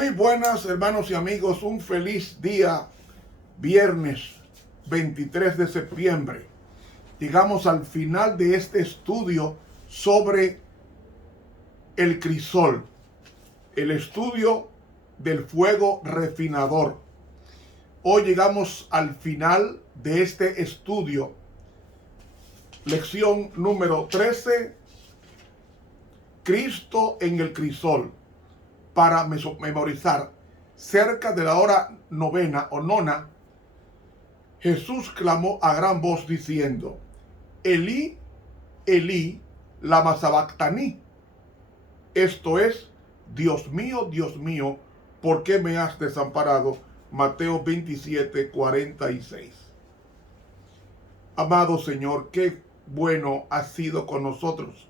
Muy buenas, hermanos y amigos, un feliz día, viernes 23 de septiembre. Llegamos al final de este estudio sobre el crisol, el estudio del fuego refinador. Hoy llegamos al final de este estudio, lección número 13, Cristo en el crisol. Para memorizar, cerca de la hora novena o nona, Jesús clamó a gran voz diciendo: Elí, Elí, lama sabactaní. Esto es: Dios mío, ¿por qué me has desamparado? Mateo 27, 46. Amado Señor, qué bueno has sido con nosotros,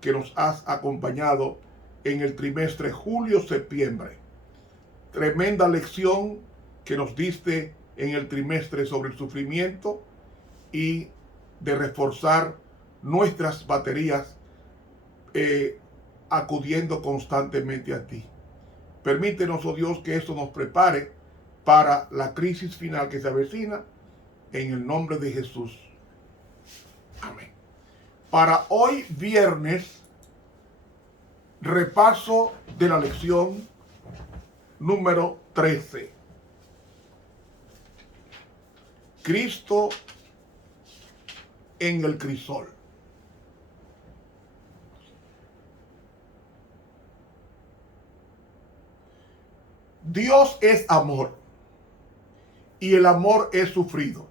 que nos has acompañado en el trimestre julio-septiembre. Tremenda lección que nos diste en el trimestre sobre el sufrimiento y de reforzar nuestras baterías acudiendo constantemente a ti. Permítenos, oh Dios, que esto nos prepare para la crisis final que se avecina, en el nombre de Jesús. Amén. Para hoy viernes, repaso de la lección número 13. Cristo en el crisol. Dios es amor y el amor es sufrido.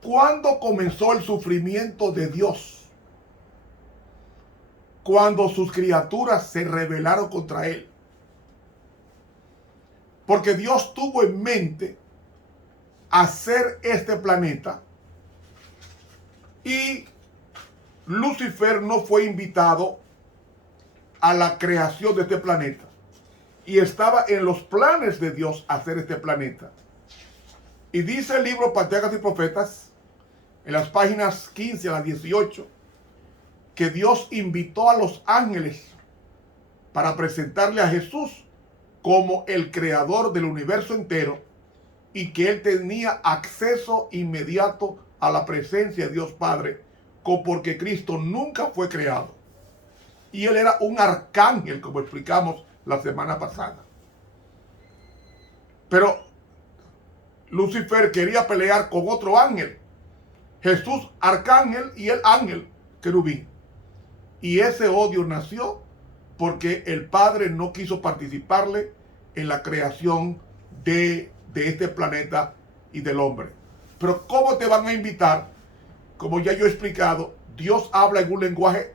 ¿Cuándo comenzó el sufrimiento de Dios? Cuando sus criaturas se rebelaron contra él. Porque Dios tuvo en mente hacer este planeta y Lucifer no fue invitado a la creación de este planeta, y estaba en los planes de Dios hacer este planeta. Y dice el libro Patriarcas y Profetas, en las páginas 15 a las 18, que Dios invitó a los ángeles para presentarle a Jesús como el creador del universo entero, y que él tenía acceso inmediato a la presencia de Dios Padre, porque Cristo nunca fue creado. Y él era un arcángel, como explicamos la semana pasada. Pero Lucifer quería pelear con otro ángel. Jesús, arcángel, y el ángel, querubín. Y ese odio nació porque el Padre no quiso participarle en la creación de este planeta y del hombre. Pero ¿cómo te van a invitar? Como ya yo he explicado, Dios habla en un lenguaje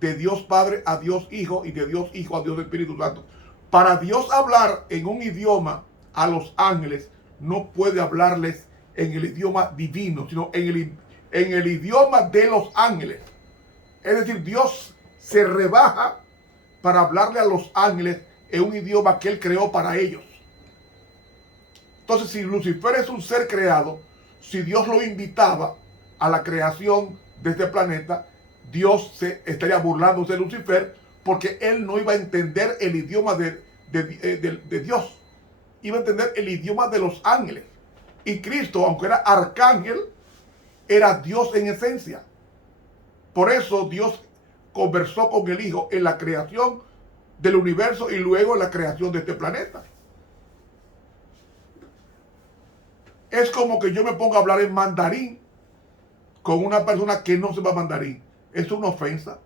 de Dios Padre a Dios Hijo y de Dios Hijo a Dios Espíritu Santo. Para Dios hablar en un idioma a los ángeles, no puede hablarles en el idioma divino, sino en el idioma de los ángeles. Es decir, Dios se rebaja para hablarle a los ángeles en un idioma que él creó para ellos. Entonces, si Lucifer es un ser creado, si Dios lo invitaba a la creación de este planeta, Dios se estaría burlándose de Lucifer, porque él no iba a entender el idioma de Dios. Iba a entender el idioma de los ángeles. Y Cristo, aunque era arcángel, era Dios en esencia. Por eso Dios conversó con el Hijo en la creación del universo y luego en la creación de este planeta. Es como que yo me ponga a hablar en mandarín con una persona que no sepa mandarín. Es una ofensa.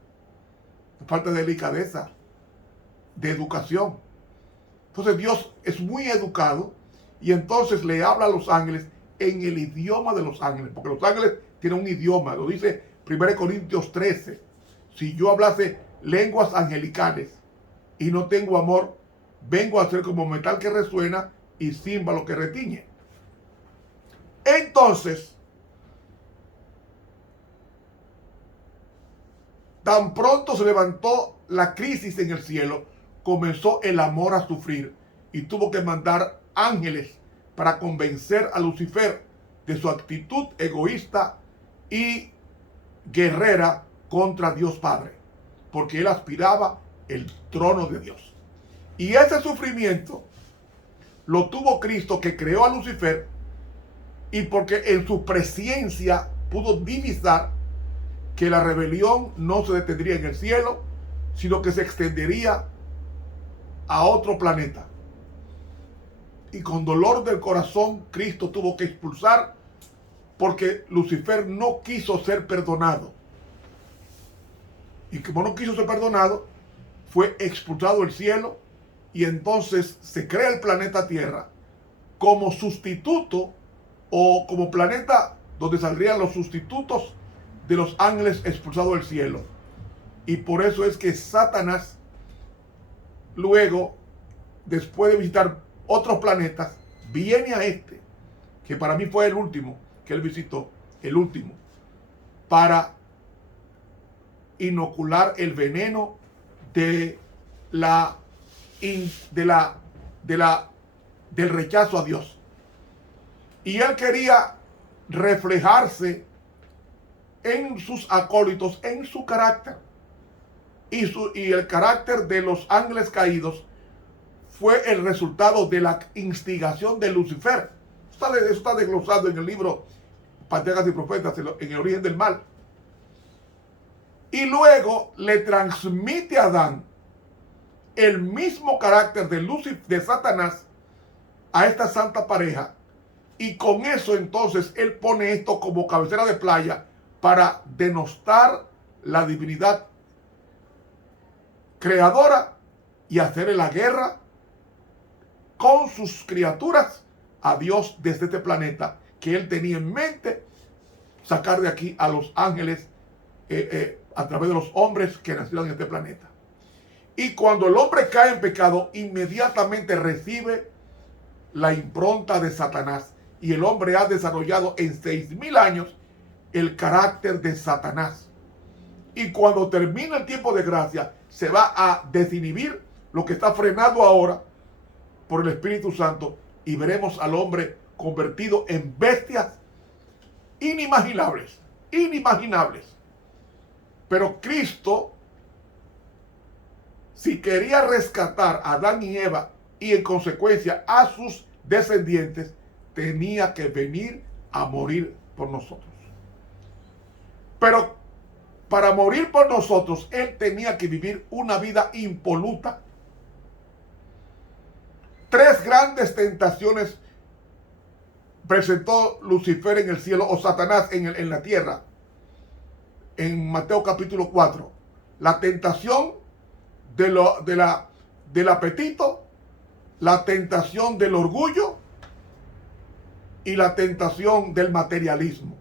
Falta de delicadeza, de educación. Entonces Dios es muy educado y entonces le habla a los ángeles en el idioma de los ángeles, porque los ángeles tienen un idioma. Lo dice 1 Corintios 13. Si yo hablase lenguas angelicales y no tengo amor, vengo a ser como metal que resuena y címbalo que retiñe. Entonces, tan pronto se levantó la crisis en el cielo, comenzó el amor a sufrir y tuvo que mandar ángeles para convencer a Lucifer de su actitud egoísta y guerrera contra Dios Padre, porque él aspiraba el trono de Dios. Y ese sufrimiento lo tuvo Cristo, que creó a Lucifer, y porque en su presencia pudo divisar que la rebelión no se detendría en el cielo, sino que se extendería a otro planeta. Y con dolor del corazón, Cristo tuvo que expulsar, porque Lucifer no quiso ser perdonado. Y como no quiso ser perdonado, fue expulsado del cielo, y entonces se crea el planeta Tierra como sustituto, o como planeta donde saldrían los sustitutos de los ángeles expulsados del cielo. Y por eso es que Satanás, luego, después de visitar otros planetas, viene a este, que para mí fue el último que él visitó, el último, para inocular el veneno del rechazo a Dios. Y él quería reflejarse en sus acólitos, en su carácter. Y el carácter de los ángeles caídos fue el resultado de la instigación de Lucifer. Eso está desglosado en el libro Patriarcas y Profetas, en el origen del mal. Y luego le transmite a Adán el mismo carácter de Satanás a esta santa pareja. Y con eso entonces él pone esto como cabecera de playa para denostar la divinidad creadora y hacerle la guerra con sus criaturas a Dios desde este planeta, que él tenía en mente sacar de aquí a los ángeles a través de los hombres que nacieron en este planeta. Y cuando el hombre cae en pecado, inmediatamente recibe la impronta de Satanás, y el hombre ha desarrollado en 6,000 años el carácter de Satanás. Y cuando termina el tiempo de gracia, se va a desinhibir lo que está frenado ahora por el Espíritu Santo, y veremos al hombre convertido en bestias inimaginables. Pero Cristo, si quería rescatar a Adán y Eva y en consecuencia a sus descendientes, tenía que venir a morir por nosotros. Pero para morir por nosotros, él tenía que vivir una vida impoluta. 3 grandes tentaciones presentó Lucifer en el cielo, o Satanás en la tierra, en Mateo capítulo 4. La tentación del apetito, la tentación del orgullo y la tentación del materialismo.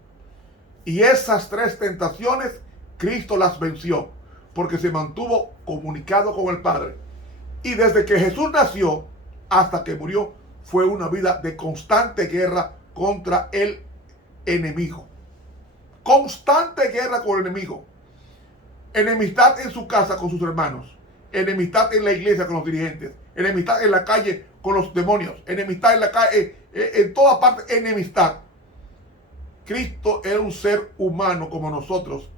Y esas 3 tentaciones Cristo las venció, porque se mantuvo comunicado con el Padre. Y desde que Jesús nació hasta que murió, fue una vida de constante guerra contra el enemigo. Constante guerra con el enemigo. Enemistad en su casa con sus hermanos. Enemistad en la iglesia con los dirigentes. Enemistad en la calle con los demonios. Enemistad en la calle, en toda parte, enemistad. Cristo era un ser humano como nosotros,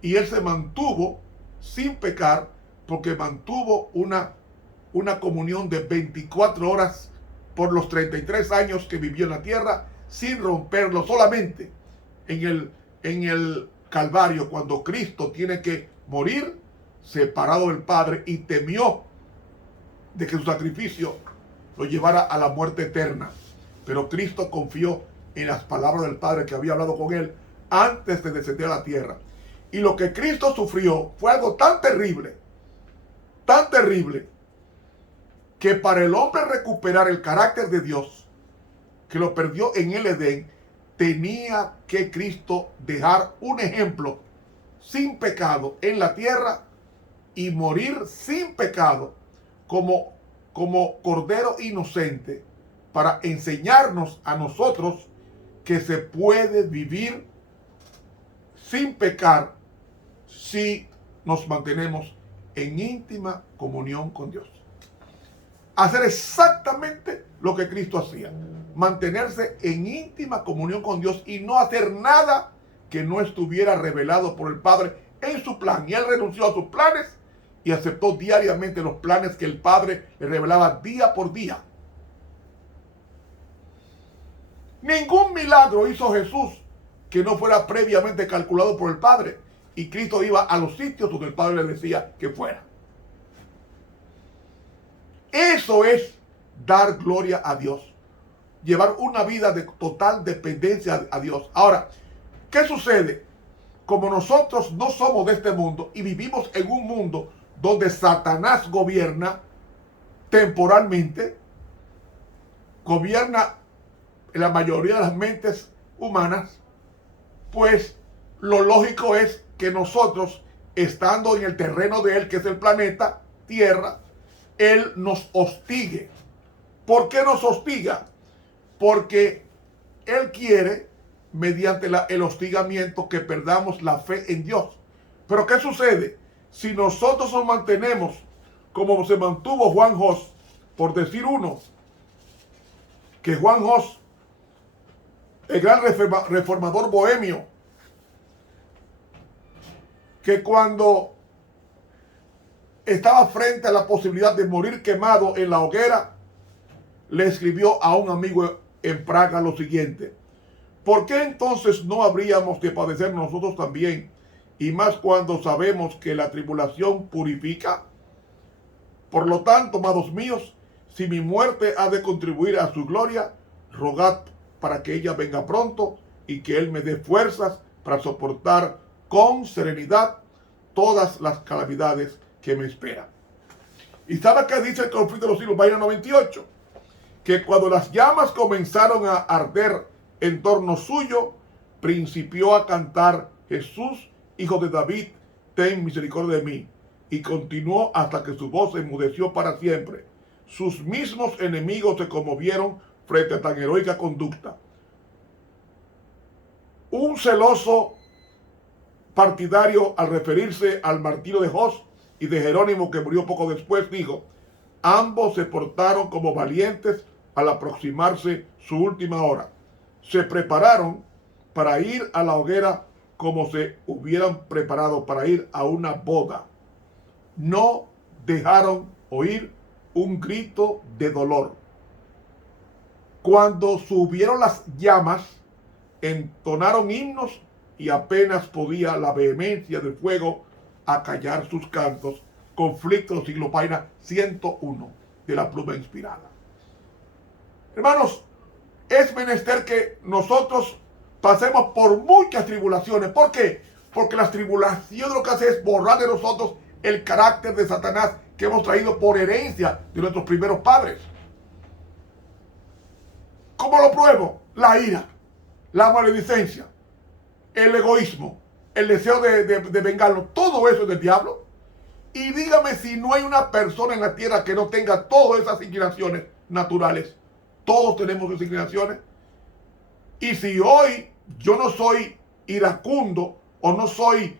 y él se mantuvo sin pecar, porque mantuvo una comunión de 24 horas por los 33 años que vivió en la tierra, sin romperlo. Solamente en el Calvario, cuando Cristo tiene que morir separado del Padre, y temió de que su sacrificio lo llevara a la muerte eterna. Pero Cristo confió en las palabras del Padre que había hablado con él antes de descender a la tierra. Y lo que Cristo sufrió fue algo tan terrible, que para el hombre recuperar el carácter de Dios, que lo perdió en el Edén, tenía que Cristo dejar un ejemplo sin pecado en la tierra y morir sin pecado como cordero inocente, para enseñarnos a nosotros que se puede vivir sin pecar si nos mantenemos en íntima comunión con Dios. Hacer exactamente lo que Cristo hacía, mantenerse en íntima comunión con Dios y no hacer nada que no estuviera revelado por el Padre en su plan. Y él renunció a sus planes y aceptó diariamente los planes que el Padre le revelaba día por día. Ningún milagro hizo Jesús que no fuera previamente calculado por el Padre, y Cristo iba a los sitios donde el Padre le decía que fuera. Eso es dar gloria a Dios, llevar una vida de total dependencia a Dios. Ahora, ¿qué sucede? Como nosotros no somos de este mundo y vivimos en un mundo donde Satanás gobierna temporalmente, gobierna en la mayoría de las mentes humanas, pues lo lógico es que nosotros, estando en el terreno de él, que es el planeta Tierra, él nos hostigue. ¿Por qué nos hostiga? Porque él quiere, mediante el hostigamiento, que perdamos la fe en Dios. Pero ¿qué sucede? Si nosotros nos mantenemos como se mantuvo Juan Hus, por decir uno, que Juan Hus, el gran reformador bohemio, que cuando estaba frente a la posibilidad de morir quemado en la hoguera, le escribió a un amigo en Praga lo siguiente: ¿por qué entonces no habríamos de padecer nosotros también? Y más cuando sabemos que la tribulación purifica. Por lo tanto, amados míos, si mi muerte ha de contribuir a su gloria, rogad para que ella venga pronto y que Él me dé fuerzas para soportar con serenidad todas las calamidades que me esperan. ¿Y sabe qué dice el conflicto de los siglos? Página 98. Que cuando las llamas comenzaron a arder en torno suyo, principió a cantar: Jesús, hijo de David, ten misericordia de mí. Y continuó hasta que su voz enmudeció para siempre. Sus mismos enemigos se conmovieron frente a tan heroica conducta. Un celoso partidario, al referirse al martirio de Hus y de Jerónimo, que murió poco después, dijo: ambos se portaron como valientes al aproximarse su última hora. Se prepararon para ir a la hoguera como se hubieran preparado para ir a una boda. No dejaron oír un grito de dolor. Cuando subieron las llamas, entonaron himnos y apenas podía la vehemencia del fuego acallar sus cantos. Conflicto del siglo, página 101 de la Pluma Inspirada. Hermanos, es menester que nosotros pasemos por muchas tribulaciones. ¿Por qué? Porque las tribulaciones lo que hace es borrar de nosotros el carácter de Satanás que hemos traído por herencia de nuestros primeros padres. ¿Cómo lo pruebo? La ira, la maledicencia, el egoísmo, el deseo de vengarlo. Todo eso es del diablo. Y dígame si no hay una persona en la tierra que no tenga todas esas inclinaciones naturales. Todos tenemos esas inclinaciones. Y si hoy yo no soy iracundo o no soy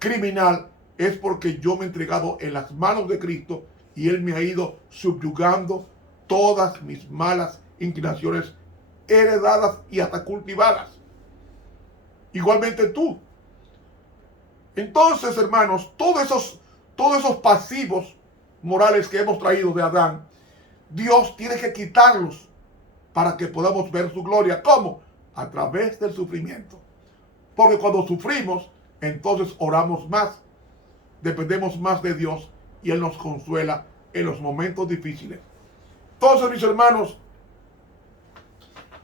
criminal, es porque yo me he entregado en las manos de Cristo y Él me ha ido subyugando todas mis malas inclinaciones heredadas y hasta cultivadas. Igualmente tú. Entonces, hermanos, todos esos pasivos morales que hemos traído de Adán, Dios tiene que quitarlos para que podamos ver su gloria. ¿Cómo? A través del sufrimiento. Porque cuando sufrimos, entonces oramos más, dependemos más de Dios y Él nos consuela en los momentos difíciles. Entonces, mis hermanos,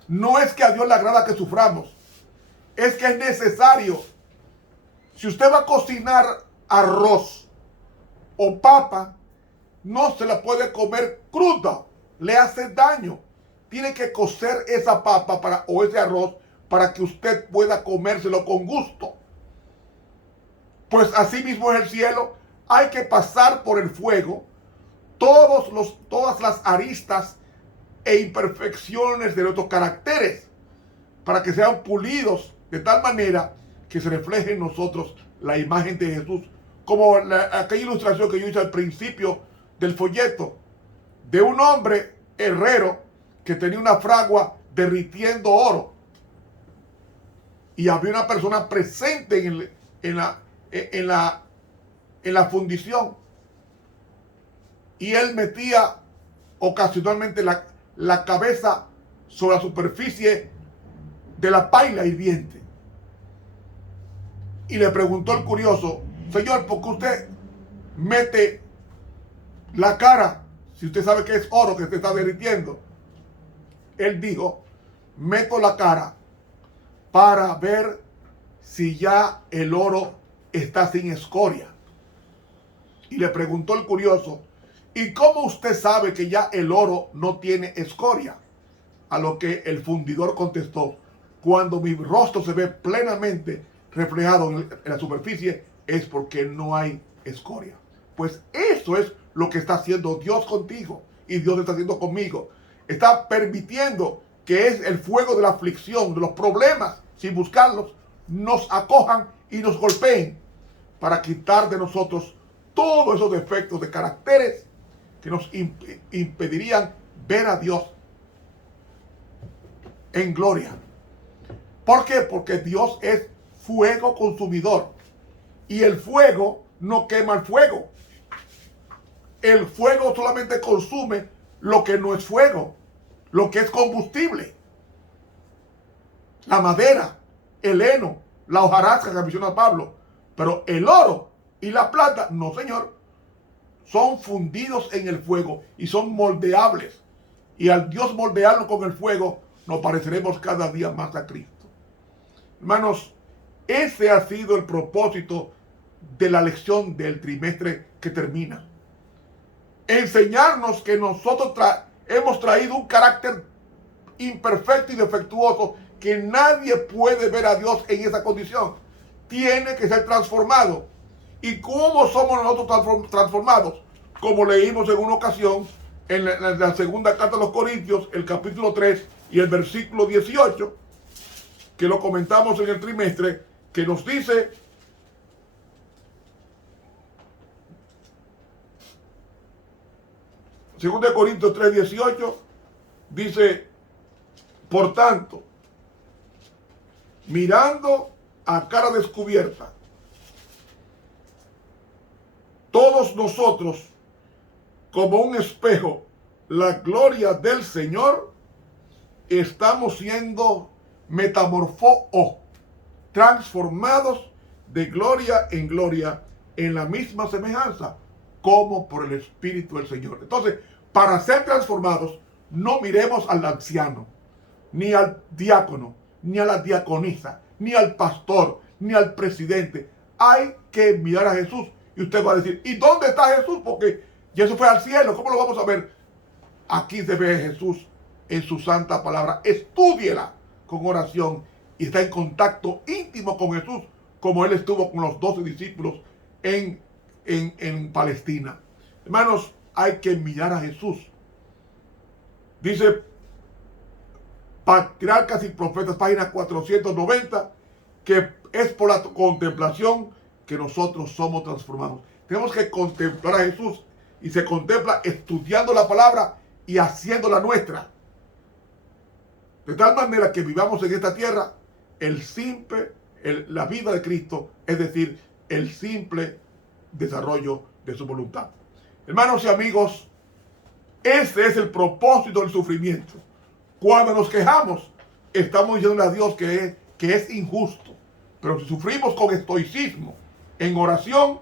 no es que a Dios le agrada que suframos, es que es necesario. Si usted va a cocinar arroz o papa, no se la puede comer cruda, le hace daño. Tiene que cocer esa papa o ese arroz para que usted pueda comérselo con gusto. Pues así mismo es el cielo. Hay que pasar por el fuego todas las aristas e imperfecciones de nuestros caracteres para que sean pulidos de tal manera que se refleje en nosotros la imagen de Jesús, como aquella ilustración que yo hice al principio del folleto, de un hombre herrero que tenía una fragua derritiendo oro, y había una persona presente en la en la fundición. Y él metía ocasionalmente la cabeza sobre la superficie de la paila hirviente. Y le preguntó el curioso: Señor, ¿por qué usted mete la cara si usted sabe que es oro que se está derritiendo? Él dijo: meto la cara para ver si ya el oro está sin escoria. Y le preguntó el curioso: ¿y cómo usted sabe que ya el oro no tiene escoria? A lo que el fundidor contestó: cuando mi rostro se ve plenamente reflejado en la superficie, es porque no hay escoria. Pues eso es lo que está haciendo Dios contigo y Dios está haciendo conmigo. Está permitiendo que es el fuego de la aflicción, de los problemas, sin buscarlos, nos acojan y nos golpeen para quitar de nosotros todos esos defectos de caracteres que nos impedirían ver a Dios en gloria. ¿Por qué? Porque Dios es fuego consumidor y el fuego no quema el fuego. El fuego solamente consume lo que no es fuego, lo que es combustible. La madera, el heno, la hojarasca que menciona Pablo. Pero el oro y la plata, no, señor. Son fundidos en el fuego y son moldeables. Y al Dios moldearlo con el fuego, nos pareceremos cada día más a Cristo. Hermanos, ese ha sido el propósito de la lección del trimestre que termina. Enseñarnos que nosotros hemos traído un carácter imperfecto y defectuoso, que nadie puede ver a Dios en esa condición. Tiene que ser transformado. ¿Y cómo somos nosotros transformados? Como leímos en una ocasión en la segunda carta de los Corintios, el capítulo 3 y el versículo 18, que lo comentamos en el trimestre, que nos dice: Segunda de Corintios 3:18, dice: por tanto, mirando a cara descubierta, todos nosotros, como un espejo, la gloria del Señor, estamos siendo transformados de gloria en gloria, en la misma semejanza, como por el Espíritu del Señor. Entonces, para ser transformados, no miremos al anciano, ni al diácono, ni a la diaconisa, ni al pastor, ni al presidente. Hay que mirar a Jesús. Y usted va a decir: ¿y dónde está Jesús? Porque ya se fue al cielo. ¿Cómo lo vamos a ver? Aquí se ve a Jesús en su santa palabra. Estúdiela con oración y está en contacto íntimo con Jesús, como él estuvo con los 12 discípulos en Palestina. Hermanos, hay que mirar a Jesús. Dice Patriarcas y Profetas, página 490, que es por la contemplación que nosotros somos transformados. Tenemos que contemplar a Jesús, y se contempla estudiando la palabra y haciéndola nuestra. De tal manera que vivamos en esta tierra la vida de Cristo, es decir, el simple desarrollo de su voluntad. Hermanos y amigos, ese es el propósito del sufrimiento. Cuando nos quejamos, estamos diciendo a Dios que es injusto. Pero si sufrimos con estoicismo, en oración,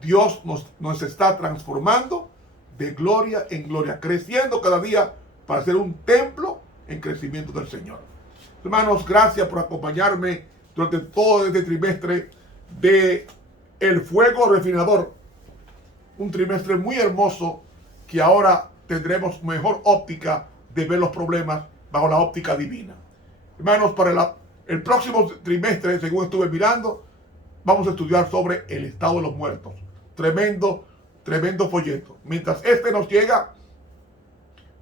Dios nos está transformando de gloria en gloria, creciendo cada día para ser un templo en crecimiento del Señor. Hermanos, gracias por acompañarme durante todo este trimestre de El Fuego Refinador. Un trimestre muy hermoso, que ahora tendremos mejor óptica de ver los problemas bajo la óptica divina. Hermanos, para el próximo trimestre, según estuve mirando, vamos a estudiar sobre el estado de los muertos. Tremendo folleto. Mientras nos llega,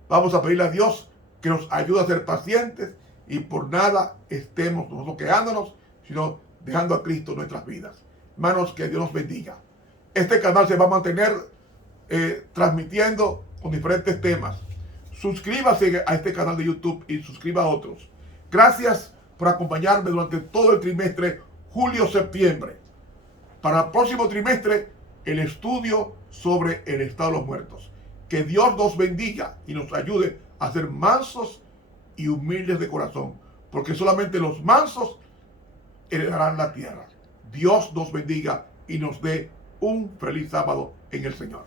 vamos a pedirle a Dios que nos ayude a ser pacientes y por nada estemos nosotros quejándonos, sino dejando a Cristo en nuestras vidas. Hermanos, que Dios nos bendiga. Este canal se va a mantener transmitiendo con diferentes temas. Suscríbase a este canal de YouTube y suscriba a otros. Gracias por acompañarme durante todo el trimestre julio-septiembre. Para el próximo trimestre el estudio sobre el estado de los muertos. Que Dios nos bendiga y nos ayude a ser mansos y humildes de corazón, porque solamente los mansos heredarán la tierra. Dios nos bendiga y nos dé un feliz sábado en el Señor.